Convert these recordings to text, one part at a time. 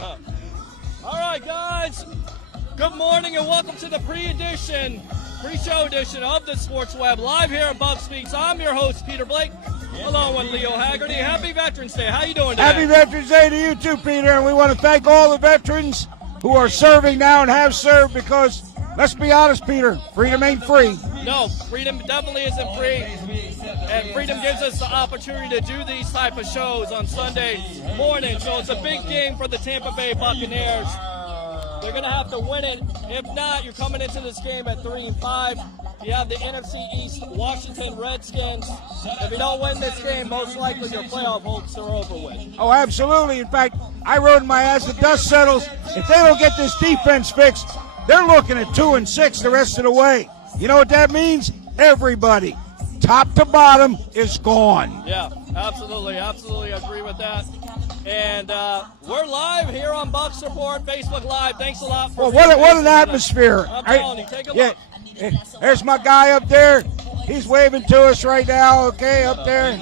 All right, guys. Good morning and welcome to the pre-show edition of the Sports Web, live here at Bucs Beach. I'm your host, Peter Blake, along with Leo Haggerty. Happy Veterans Day. How you doing today? Happy Veterans Day to you too, Peter. And we want to thank all the veterans who are serving now and have served because, let's be honest, Peter, freedom ain't free. No, freedom definitely isn't free. And freedom gives us the opportunity to do these type of shows on Sunday morning. So it's a big game for the Tampa Bay Buccaneers. They're going to have to win it. If not, you're coming into this game at 3-5. You have the NFC East Washington Redskins. If you don't win this game, most likely your playoff hopes are over with. Oh, absolutely. In fact, I wrote in my as the dust settles, if they don't get this defense fixed, they're looking at 2-6 the rest of the way. You know what that means? Everybody, top to bottom, is gone. Yeah, absolutely. Absolutely agree with that. And we're live here on Bucs Report, Facebook Live. Thanks a lot for what an atmosphere. I'm telling you, take a look. There's my guy up there. He's waving to us right now, okay, up there.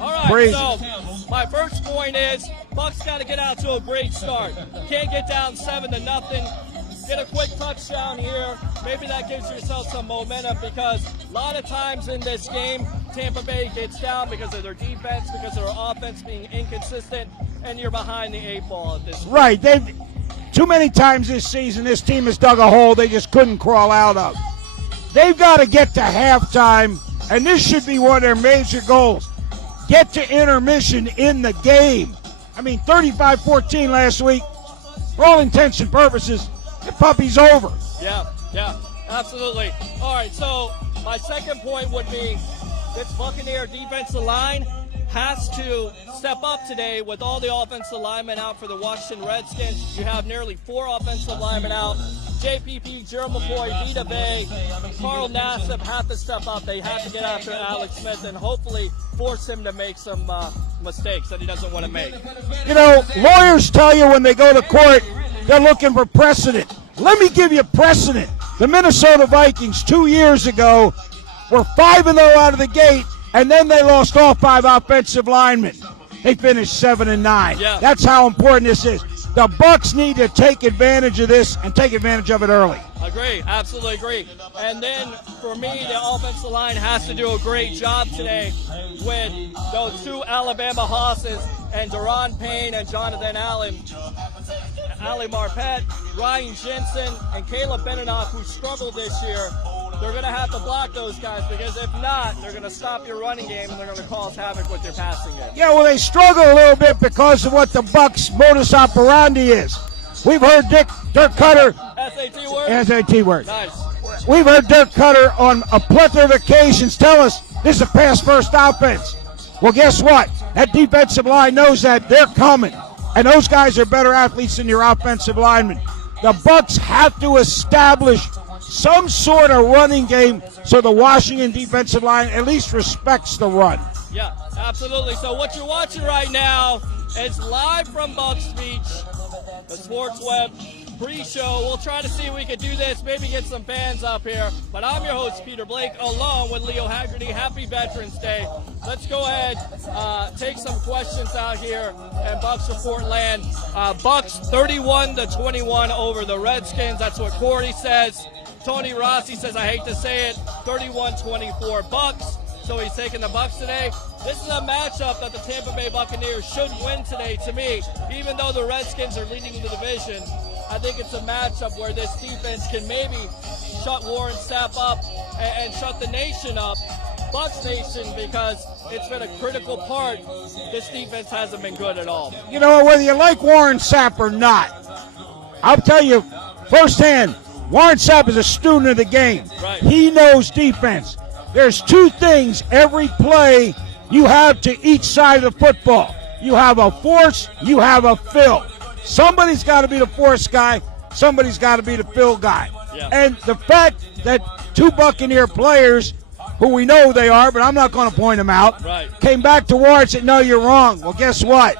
All right, Crazy. So my first point is Bucs got to get out to a great start. Can't get down 7-0. Get a quick touchdown here. Maybe that gives yourself some momentum because a lot of times in this game, Tampa Bay gets down because of their defense, because of their offense being inconsistent, and you're behind the 8 ball at this point. Right. Too many times this season, this team has dug a hole they just couldn't crawl out of. They've got to get to halftime, and this should be one of their major goals. Get to intermission in the game. I mean, 35-14 last week. For all intents and purposes, the puppy's over. Yeah, absolutely. All right, so my second point would be this Buccaneer defensive line has to step up today with all the offensive linemen out for the Washington Redskins. You have nearly 4 offensive linemen out. JPP, Gerald McCoy, Vita Bay, Carl Nassib have to step up. They have to get after Alex Smith and hopefully force him to make some mistakes that he doesn't want to make. You know, lawyers tell you when they go to court, they're looking for precedent. Let me give you precedent. The Minnesota Vikings 2 years ago were 5-0 out of the gate, and then they lost all 5 offensive linemen. They finished 7-9. Yeah. That's how important this is. The Bucs need to take advantage of this and take advantage of it early. Agree, absolutely agree. And then for me, the offensive line has to do a great job today with those 2 Alabama hosses and Daron Payne and Jonathan Allen. Ali Marpet, Ryan Jensen, and Caleb Beninoff, who struggled this year. They're going to have to block those guys because if not, they're going to stop your running game and they're going to cause havoc with your passing game. Yeah, well, they struggle a little bit because of what the Bucs' modus operandi is. We've heard Dirk Cutter. SAT word? SAT word. Nice. We've heard Dirk Cutter on a plethora of occasions tell us this is a pass-first offense. Well, guess what? That defensive line knows that they're coming, and those guys are better athletes than your offensive linemen. The Bucs have to establish some sort of running game so the Washington defensive line at least respects the run. Yeah, absolutely. So what you're watching right now is live from Bucs Beach, the Sports Web pre-show. We'll try to see if we can do this, maybe get some fans up here. But I'm your host, Peter Blake, along with Leo Haggerty. Happy Veterans Day. Let's go ahead, take some questions out here in Bucs Report land. Bucs 31-21 over the Redskins. That's what Corey says. Tony Rossi says, I hate to say it, 31-24 Bucs. So he's taking the Bucs today. This is a matchup that the Tampa Bay Buccaneers should win today to me. Even though the Redskins are leading the division, I think it's a matchup where this defense can maybe shut Warren Sapp up and shut the nation up, Bucs Nation, because it's been a critical part. This defense hasn't been good at all. You know, whether you like Warren Sapp or not, I'll tell you firsthand, Warren Sapp is a student of the game. Right. He knows defense. There's 2 things every play you have to each side of the football. You have a force, you have a fill. Somebody's got to be the force guy, somebody's got to be the fill guy. Yeah. And the fact that 2 Buccaneer players, who we know they are, but I'm not going to point them out, right, came back to Warren and said, no, you're wrong. Well, guess what?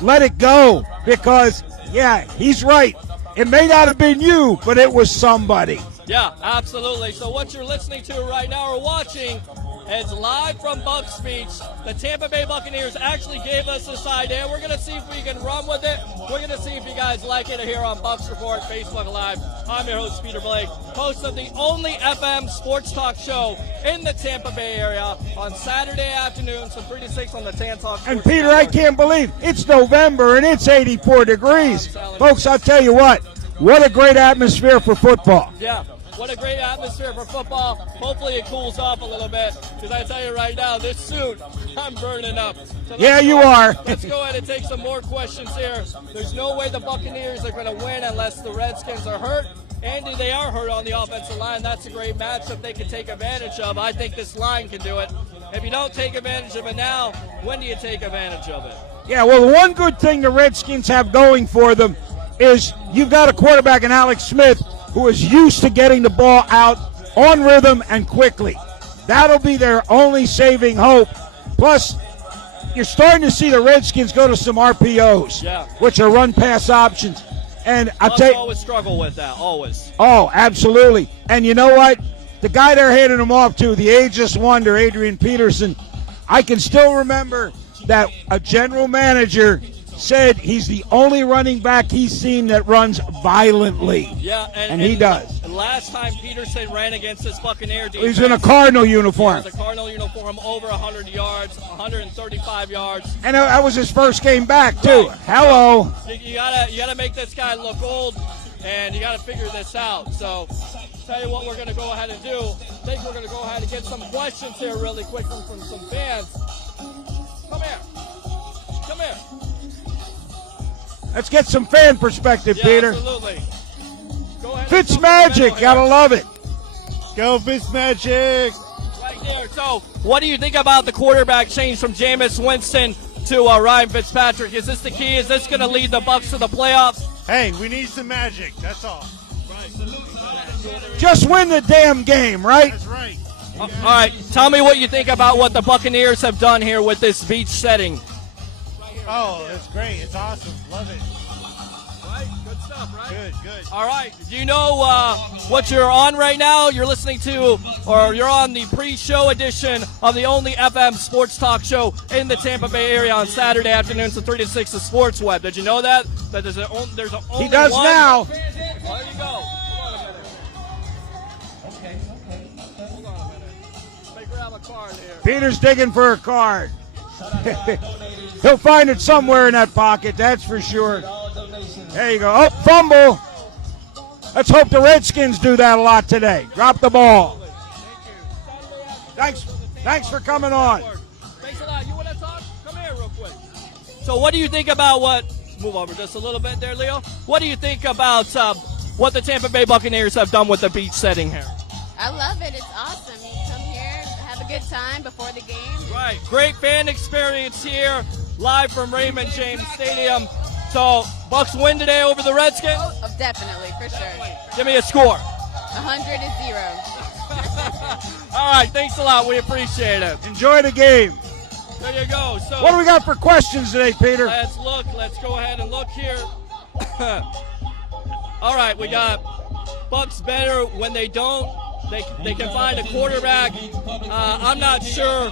Let it go because, yeah, he's right. It may not have been you, but it was somebody. Yeah, absolutely. So what you're listening to right now or watching It's live from Bucs Beach. The Tampa Bay Buccaneers actually gave us this idea. We're going to see if we can run with it. We're going to see if you guys like it here on Bucs Report, Facebook Live. I'm your host, Peter Blake, host of the only FM sports talk show in the Tampa Bay area on Saturday afternoons from 3 to 6 on the Tan Talk Sports And Peter, Network. I can't believe it's November and it's 84 degrees. Folks, I'll tell you what a great atmosphere for football. Yeah. What a great atmosphere for football. Hopefully it cools off a little bit, because I tell you right now, this suit, I'm burning up. So Yeah, you are. Let's go ahead and take some more questions here. There's no way the Buccaneers are going to win unless the Redskins are hurt. And they are hurt on the offensive line. That's a great matchup they can take advantage of. I think this line can do it. If you don't take advantage of it now, when do you take advantage of it? Yeah, well, the one good thing the Redskins have going for them is you've got a quarterback in Alex Smith who is used to getting the ball out on rhythm and quickly. That'll be their only saving hope. Plus, you're starting to see the Redskins go to some RPOs, which are run-pass options. And I'll tell you, always struggle with that, always. Oh, absolutely. And you know what? The guy they're handing them off to, the ageless wonder, Adrian Peterson, I can still remember that a general manager said he's the only running back he's seen that runs violently. Yeah, and he does. Last time Peterson ran against this Buccaneer defense, He's in a Cardinal uniform. He was a Cardinal uniform, over 100 yards, 135 yards. And that was his first game back, too. Right. Hello. You gotta make this guy look old, and you gotta figure this out. So, tell you what we're gonna go ahead and do. I think we're gonna go ahead and get some questions here really quick from some fans. Come here. Come here. Let's get some fan perspective, Peter. Absolutely. Go ahead. Fitzmagic, gotta love it. Go Fitzmagic. Right there. So, what do you think about the quarterback change from Jameis Winston to Ryan Fitzpatrick? Is this the key? Is this going to lead the Bucs to the playoffs? Hey, we need some magic. That's all. Just win the damn game, right? That's right. All right. Tell me what you think about what the Buccaneers have done here with this beach setting. Oh, that's great. It's awesome. Love it. Right? Good stuff, right? Good. All right. Do you know what you're on right now? You're listening to, or you're on the pre-show edition of the only FM sports talk show in the Tampa Bay area on Saturday afternoons from 3 to 6 of Sports Web. Did you know that? That there's only He does one? now. There you go. Hold on a minute. Let me grab a card here. Peter's digging for a card. He'll find it somewhere in that pocket, that's for sure. There you go. Oh, fumble. Let's hope the Redskins do that a lot today. Drop the ball. Thanks for coming on. Thanks a lot. You want to talk? Come here real quick. So what do you think about move over just a little bit there, Leo. What do you think about what the Tampa Bay Buccaneers have done with the beach setting here? I love it. It's awesome. You come here, have a good time before the game. Right. Great fan experience here, live from Raymond James Stadium. So, Bucs win today over the Redskins? Oh, definitely, for sure. Give me a score. 100 to 0. All right. Thanks a lot. We appreciate it. Enjoy the game. There you go. So, What do we got for questions today, Peter? let's look. Let's go ahead and look here. All right. We got Bucs better when they don't. They can find a quarterback. I'm not sure.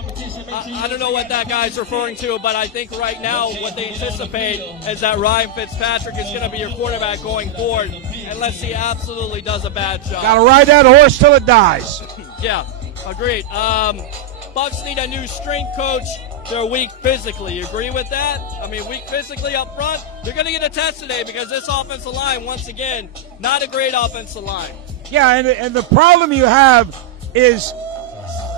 I don't know what that guy's referring to, but I think right now what they anticipate is that Ryan Fitzpatrick is going to be your quarterback going forward, unless he absolutely does a bad job. Got to ride that horse till it dies. Yeah, agreed. Bucs need a new strength coach. They're weak physically. You agree with that? I mean, weak physically up front. They're going to get a test today because this offensive line, once again, not a great offensive line. Yeah, and the problem you have is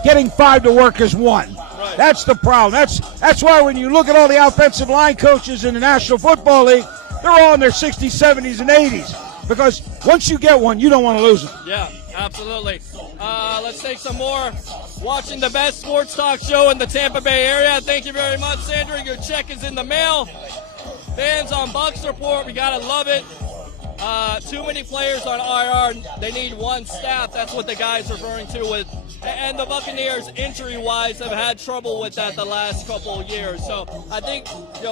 getting five to work as one. Right. That's the problem. That's why when you look at all the offensive line coaches in the National Football League, they're all in their 60s, 70s, and 80s. Because once you get one, you don't want to lose them. Yeah, absolutely. Let's take some more. Watching the best sports talk show in the Tampa Bay area. Thank you very much, Sandra. Your check is in the mail. Fans on Bucs Report, we got to love it. Too many players on IR. They need one staff. That's what the guy's referring to with And the Buccaneers, injury-wise, have had trouble with that the last couple of years. So I think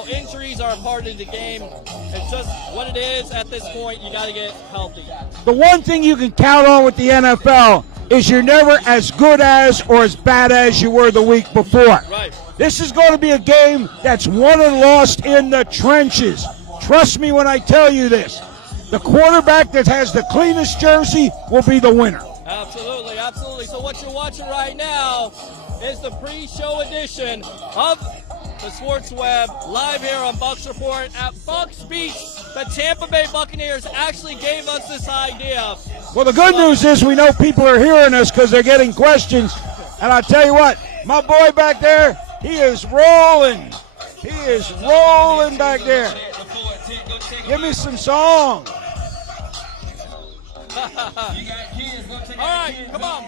injuries are a part of the game. It's just what it is at this point. You got to get healthy. The one thing you can count on with the NFL is you're never as good as or as bad as you were the week before. Right. This is going to be a game that's won and lost in the trenches. Trust me when I tell you this. The quarterback that has the cleanest jersey will be the winner. Absolutely, absolutely. So what you're watching right now is the pre-show edition of the Sports Web live here on Bucs Report at Bucs Beach. The Tampa Bay Buccaneers actually gave us this idea. Well, the good news is we know people are hearing us because they're getting questions. And I'll tell you what, my boy back there, he is rolling. He is rolling back there. Give me some song. All right, come on.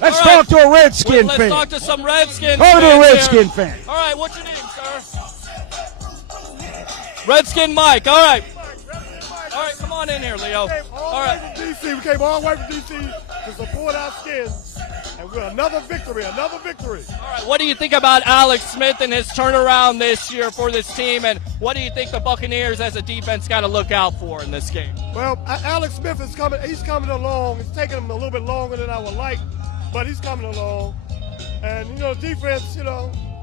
Let's talk to a Redskin fan. Let's talk to some Redskins Go to a fans Redskin here. fan. All right, what's your name, sir? Redskin Mike. All right. All right, come on in here, Leo. All right. DC. We came all the way from DC to support our skins. And we're another victory, another victory. All right, what do you think about Alex Smith and his turnaround this year for this team? And what do you think the Buccaneers as a defense got to look out for in this game? Well, Alex Smith is coming. He's coming along. It's taking him a little bit longer than I would like, but he's coming along. And, defense,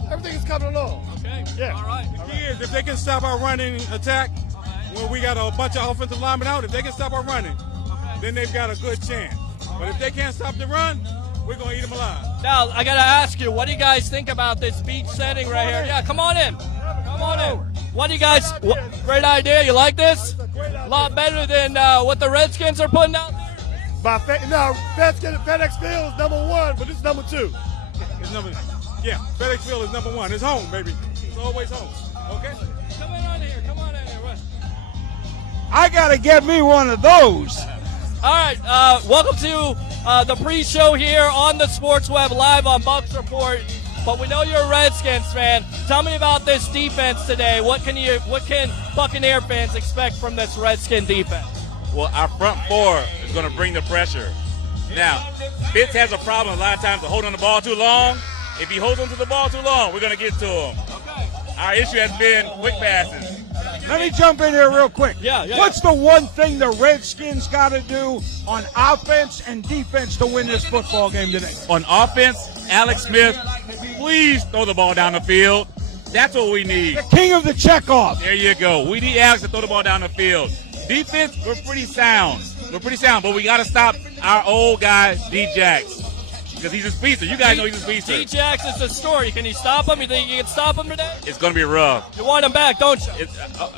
everything is coming along. Okay. Yeah. All right. The key is if they can stop our running attack, when we got a bunch of offensive linemen out, if they can stop our running, then they've got a good chance. But if they can't stop the run, we're going to eat them alive. Now, I got to ask you, what do you guys think about this beach setting right here? Yeah, come on in. Come on in. What do you guys, great idea. You like this? A lot better than what the Redskins are putting out there? FedEx Field is number 1, but it's number 2. FedEx Field is number 1. It's home, baby. It's always home. Okay? Come on in here. Come on in here. I got to get me one of those. All right, welcome to the pre-show here on the Sports Web live on Bucs Report. But we know you're a Redskins fan. Tell me about this defense today. What can Buccaneer fans expect from this Redskin defense? Well, our front four is going to bring the pressure. Now, Fitz has a problem a lot of times of holding on the ball too long. If he holds on to the ball too long, we're going to get to him. Okay. Our issue has been quick passes. Let me jump in here real quick. Yeah. What's the one thing the Redskins got to do on offense and defense to win this football game today? On offense, Alex Smith, please throw the ball down the field. That's what we need. The king of the checkoff. There you go. We need Alex to throw the ball down the field. Defense, we're pretty sound. But we got to stop our old guy, D-Jax. Because he's a speedster. You guys know he's a speedster. D-Jax is the story. Can you stop him? You think you can stop him today? It's going to be rough. You want him back, don't you? It's going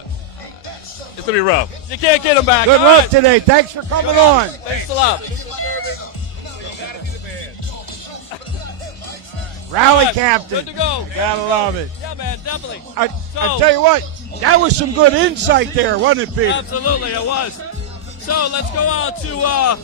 to be rough. You can't get him back. Good All luck right. today. Thanks for coming on. Thanks a lot. Rally All right, captain. Good to go. Gotta love it. Yeah, man, definitely. I tell you what, that was some good insight there, wasn't it, Peter? Absolutely, it was. So let's go out to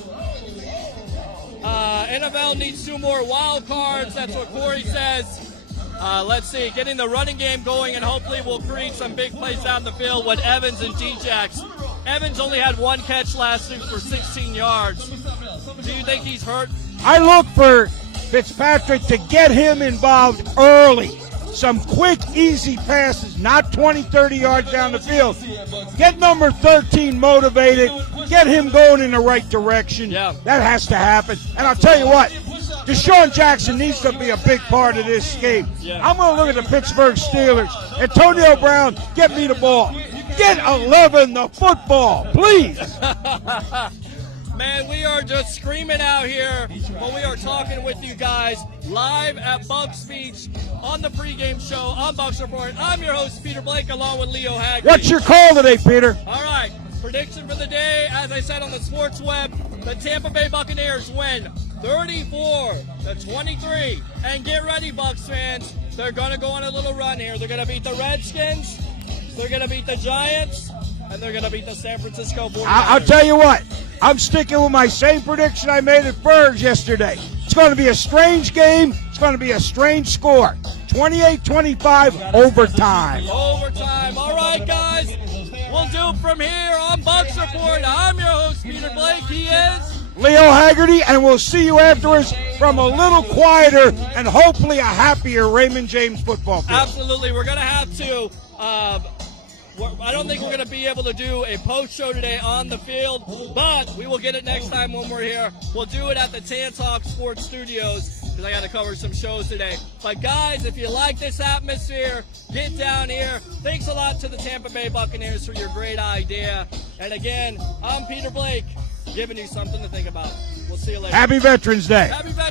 NFL needs 2 more wild cards. That's what Corey says. Let's see, getting the running game going, and hopefully we'll create some big plays down the field with Evans and D-Jax. Evans only had 1 catch last week for 16 yards. Do you think he's hurt? I look for Fitzpatrick to get him involved early. Some quick, easy passes, not 20, 30 yards down the field. Get number 13 motivated. Get him going in the right direction. Yeah. That has to happen. And I'll tell you what, Deshaun Jackson needs to be a big part of this game. Yeah. I'm going to look at the Pittsburgh Steelers. Antonio Brown, get me the ball. Get 11 the football, please. Man, we are just screaming out here, but we are talking with you guys live at Bucs Beach on the pregame show on Bucs Report. I'm your host, Peter Blake, along with Leo Haggerty. What's your call today, Peter? All right, prediction for the day, as I said on the Sports Web, the Tampa Bay Buccaneers win 34-23. And get ready, Bucs fans. They're going to go on a little run here. They're going to beat the Redskins, they're going to beat the Giants, and they're going to beat the San Francisco 49ers. I'll tell you what, I'm sticking with my same prediction I made at Bergs yesterday. It's going to be a strange game. It's going to be a strange score. 28-25 overtime. Overtime. All right, guys. We'll do it from here on Bucs Report. I'm your host, Peter Blake. He is Leo Haggerty, and we'll see you afterwards from a little quieter and hopefully a happier Raymond James football field. Absolutely. We're going to have to I don't think we're going to be able to do a post-show today on the field, but we will get it next time when we're here. We'll do it at the Tan Talk Sports Studios because I got to cover some shows today. But, guys, if you like this atmosphere, get down here. Thanks a lot to the Tampa Bay Buccaneers for your great idea. And, again, I'm Peter Blake, giving you something to think about. We'll see you later. Happy Veterans Day. Happy Veterans